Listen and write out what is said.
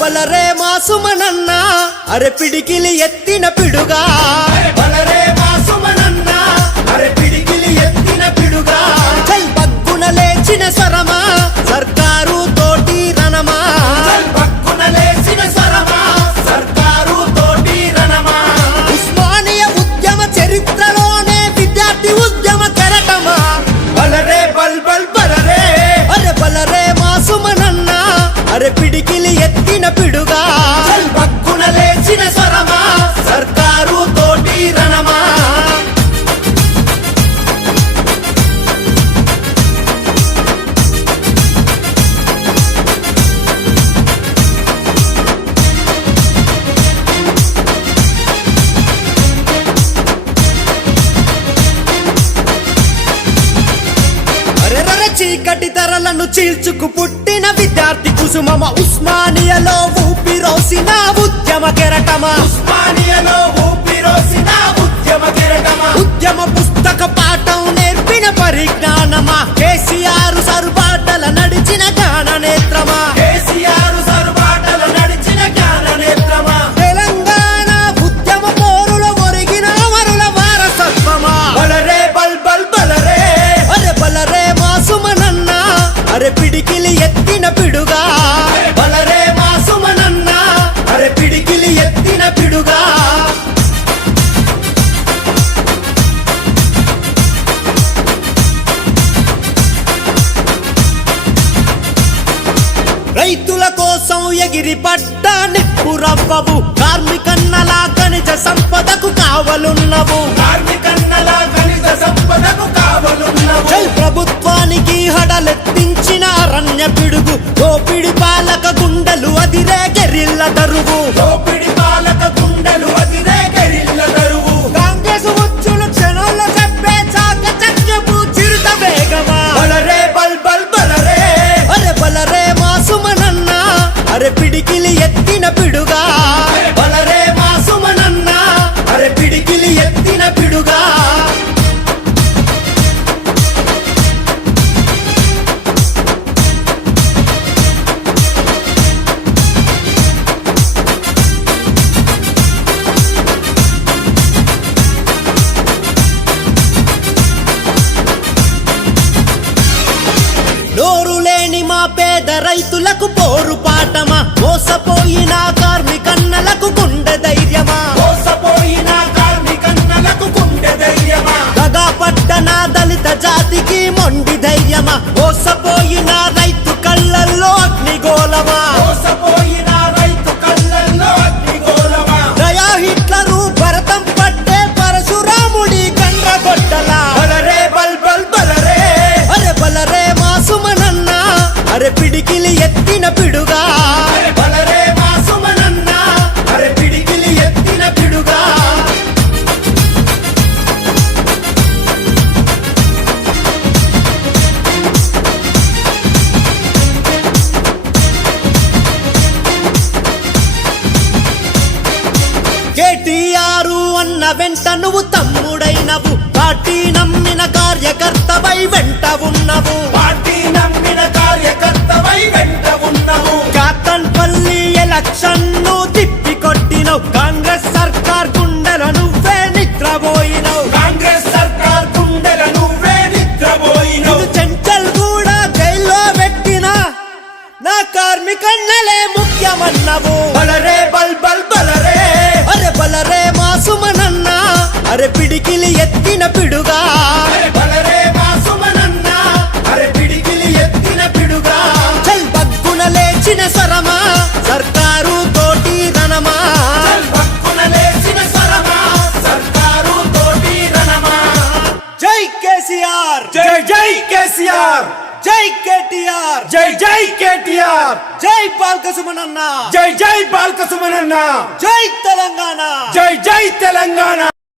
బలరే మాసుమనన్న అరే పిడికిలి ఎత్తిన పిడుగా బలరే మాసుమనన్న అరే పిడికిలి ఎత్తిన పిడుగా చల్ బగ్గున లేచిన స్వరమా సర్కారు తోటి రణమా చల్ బగ్గున లేచిన స్వరమా సర్కారు తోటి రణమా ఉస్మానియా ఉద్యమ చరిత్రలోనే విద్యార్థి ఉద్యమ కెరటమా బలరే బల్ బల్ బలరే అరే బలరే మాసుమనన్న అరే పిడికిలి ఎత్తిన పిడుగా చల్ బగ్గున లేచిన స్వరమా సర్కారు తోటి రణమా చీకటి తరలను చీల్చుకు పుట్టిన విద్యార్థి కుసుమమ ఉస్మానియాలో ఊపిరోసిన ఉద్యమ కెరటమా ఉస్మానియాలో ఊపిరోసిన ఉద్యమ కెరటమా ఉద్యమ పుస్తక పాఠం నేర్పిన పరిజ్ఞానమా కేసీఆర్ సరుబాటల నడిచిన జ్ఞాన నేత్రమా కేసీఆర్ సరుబాటల నడిచిన జ్ఞాన నేత్రమా తెలంగాణ ఉద్యమ పోరులో ఒరిగిన అమరుల వారసత్వమా బలరే బల్ బల్ బలరే అరే బలరే మాసుమనన్న అరే పిడికిలి ఎత్తిన పిడుగా బలరే మాసుమనన్న అరే పిడికిలి ఎత్తిన పిడుగా రైతుల కోసం ఎగిరి పడ్డ నిప్పురవ్వవు కార్మికన్నలా ఖనిజ సంపదకు కావలున్నవు కార్మికన్నలా ఖనిజ సంపదకు కావలున్నవు జై ప్రభుత్వానికి హడలెత్తించిన అరణ్య పిడుగు దోపిడి పాలక గుండెలు అదిరే గెరిల్ల దరువు దోపిడి పాలక గుండెలు అదిరే గెరిల్ల దరువు కాంగ్రెస్ ఉచ్చులు క్షణంలో చెప్పే చాక చక్యపు చిరుత వేగమా బలరే బల్ బల్ బలరే అరే బలరే మాసుమనన్న అరే పిడికిలి ఎత్తిన పిడుగా బలరే మాసుమనన్న అరే పిడికిలి ఎత్తిన పిడుగా నోరు లేని మా పేద రైతులకు పోరు పాటమా మోసపోయిన కార్మికన్నలకు గుండె ధైర్యమా మోసపోయిన కార్మికన్నలకు గుండె ధైర్యమా దగా పట్టణ దళిత జాతికి మొండి ధైర్యమా మోసపోయిన రైతు కళ్ళల్లో అగ్నిగోళమా మోసపోయిన రైతు కళ్ళల్లో అగ్నిగోళమా దయా హిట్లరు భరతం పట్టే పరశురాముడి కండ్రగొట్టలా బలరే బల్ బల్ బలరే అరే బలరే మాసుమనన్న అరే పిడికిలి ఎత్తిన పిడుగా బలరే మాసుమనన్న అరే పిడికిలి ఎత్తిన పిడుగా కేటీఆర్ అన్న వెంట నువ్వు తమ్ముడైనవు పార్టీ నమ్మిన కార్యకర్తవై వెంట ఉన్నవు పార్టీ నమ్మిన కార్యకర్తవై వెంట ఉన్నవు కాతన్పల్లి ఎలక్షన్ ను తిప్పి కొట్టినవు కాంగ్రెస్ సర్కార్ గుండెల నువ్వే నిద్రపోయినవు కాంగ్రెస్ సర్కార్ గుండెల నువ్వే నిద్రపోయినవు చెంచల్ కూడా జైల్లో పెట్టిన నా కార్మికన్నలే ముఖ్యమన్నవు బలరే బల్ బల్ బలరే అరే బలరే మాసుమనన్న అరే పిడికిలి ఎత్తిన పిడుగా బలరే మాసుమనన్న అరే పిడికిలి ఎత్తిన పిడుగా చల్ బగ్గున లేచిన స్వరమా సర్కారు తోటి రణమా చల్ బగ్గున లేచిన స్వరమా సర్కారు తోటి రణమా జై కేసీఆర్ జై జై కేసీఆర్ జై కేటీఆర్ జై జై కేటీఆర్ జై బాల్కసుమనన్న జై జై బాల్కసుమనన్న జై తెలంగాణ జై జై తెలంగాణ.